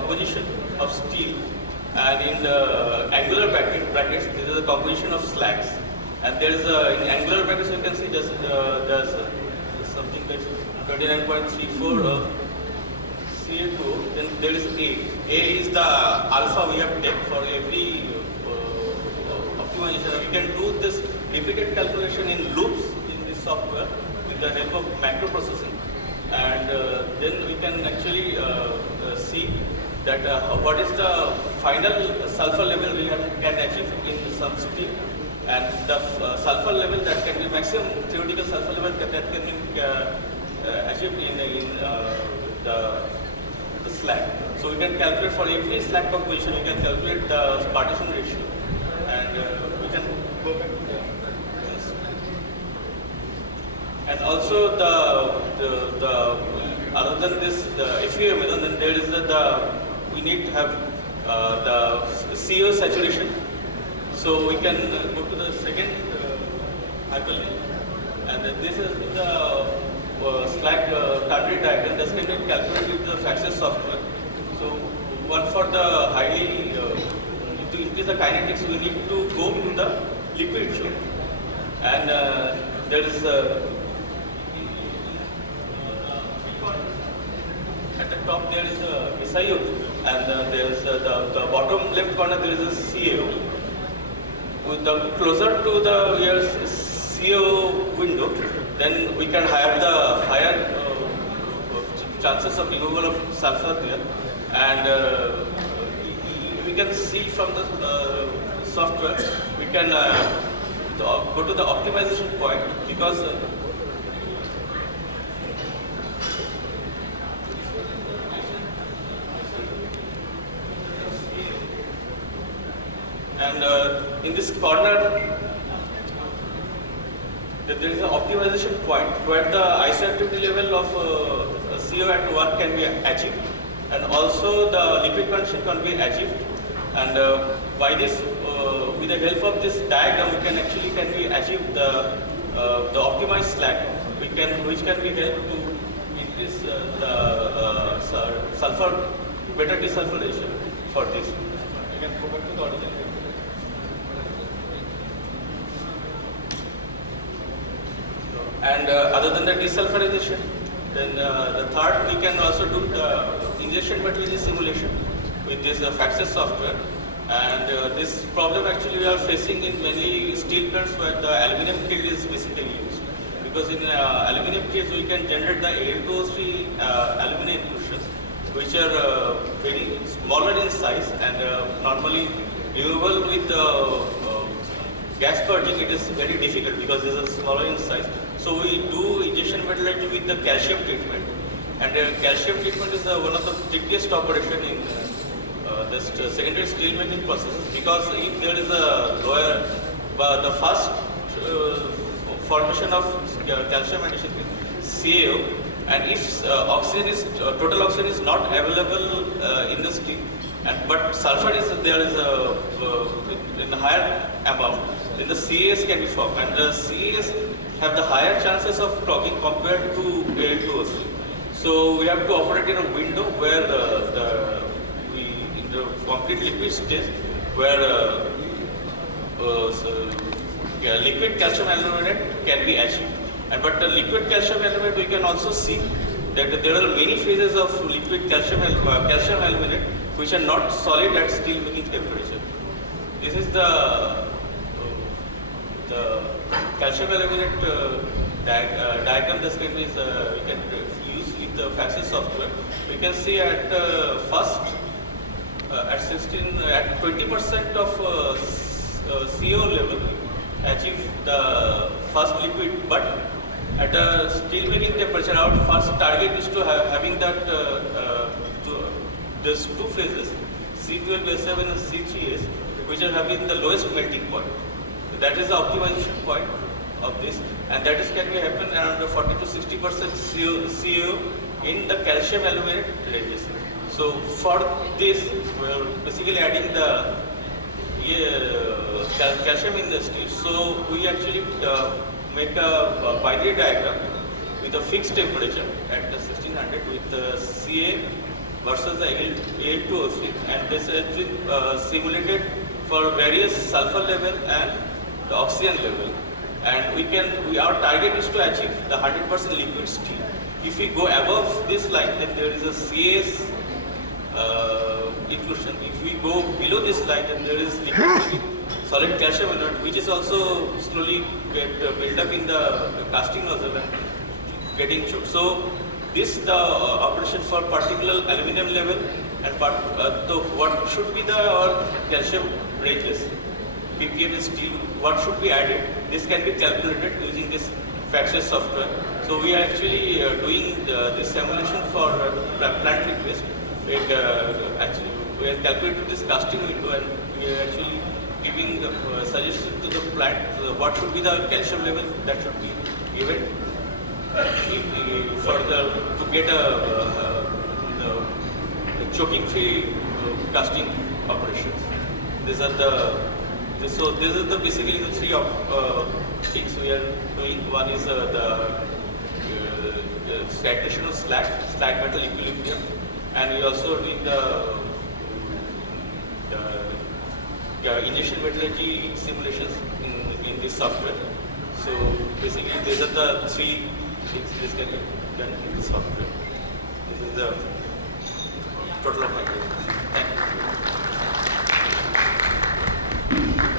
composition of steel, and in the angular brackets, this is the composition of slags. And there is in angular brackets, you can see there's something like 29.34 Ca2. Then there is A. A is the alpha we have taken for every optimization. We can do this repeated calculation in loops in this software with the help of macro-processing, and then we can actually see that what is the final sulfur level we can achieve in some steel, and the sulfur level that can be maximum theoretical sulfur level that can be achieved in the slag. So we can calculate for every slag composition, we can calculate the partition ratio, and we can go back to this. And also the other than this, the FEO method, then there is we need to have the CO saturation. So we can go to the second hyperlink, and this is the slag target diagram. This can be calculated with the FACSIS software. So one for the highly to increase the kinetics, we need to go to the liquid flow, and there is at the top there is a SIO, and there is the bottom left corner there is a CAO. With the closer to the CO window, then we can have the higher chances of removal of sulfur there, and we can see from the software we can go to the optimization point, because and in this corner there is an optimization point where the isoactivity level of CO at 1 can be achieved, and also the liquid condition can be achieved. And by this, with the help of this diagram, we can actually achieve the optimized slag, which can be helped to increase the sulfur, better desulfurization for this. We can go back to the original. And other than the desulfurization, then the third, we can also do the injection material simulation with this FACSIS software. And this problem actually we are facing in many steel plants where the aluminum kit is basically used. Because in aluminum kits we can generate the Al2O3 aluminum inclusions, which are very smaller in size, and normally removable with gas purging it is very difficult because this is smaller in size. So we do injection metallurgy with the calcium treatment, and calcium treatment is one of the trickiest operation in the secondary steel making processes, because if there is a lower, the first formation of calcium addition with CaO, and if total oxygen is not available in the steel, but sulfur is there is in a higher amount, then the CaS can be formed, and the CaS have the higher chances of clogging compared to Al2O3. So we have to operate in a window where in the complete liquid stage, where liquid calcium aluminate can be achieved. But the liquid calcium aluminate, we can also see that there are many phases of liquid calcium aluminate which are not solid at steel making temperature. This is the calcium aluminate diagram. This can be we can use with the FACSIS software. We can see at first at 20% of CO level achieve the first liquid, but at a steel making temperature, our first target is to having that there's two phases, C12S7 and C3S, which are having the lowest melting point. That is the optimization point of this, and that is can be happen around 40 to 60% CO in the calcium aluminate ranges. So for this, we are basically adding the calcium in the steel. So we actually make a binary diagram with a fixed temperature at 1600 with Ca versus the AL2O3, and this has been simulated for various sulfur level and the oxygen level. And our target is to achieve the 100% liquid steel. If we go above this line, then there is a CAS inclusion. If we go below this line, then there is liquid solid calcium inert, which is also slowly built up in the casting nozzle and getting choked. So this the operation for particular aluminum level, and what should be the calcium ranges, ppm and steel, what should be added. This can be calculated using this fracture software. So we are actually doing this simulation for plant request. Actually, we are calculating this casting window, and we are actually giving suggestion to the plant what should be the calcium level that should be given to get a choking free casting operations. These are the basically the three things we are doing. One is the stagnation of slag metal equilibrium, and we also doing the injection metallurgy simulations in this software. So basically these are the three things this can be done in the software. This is the total of my. Thank you.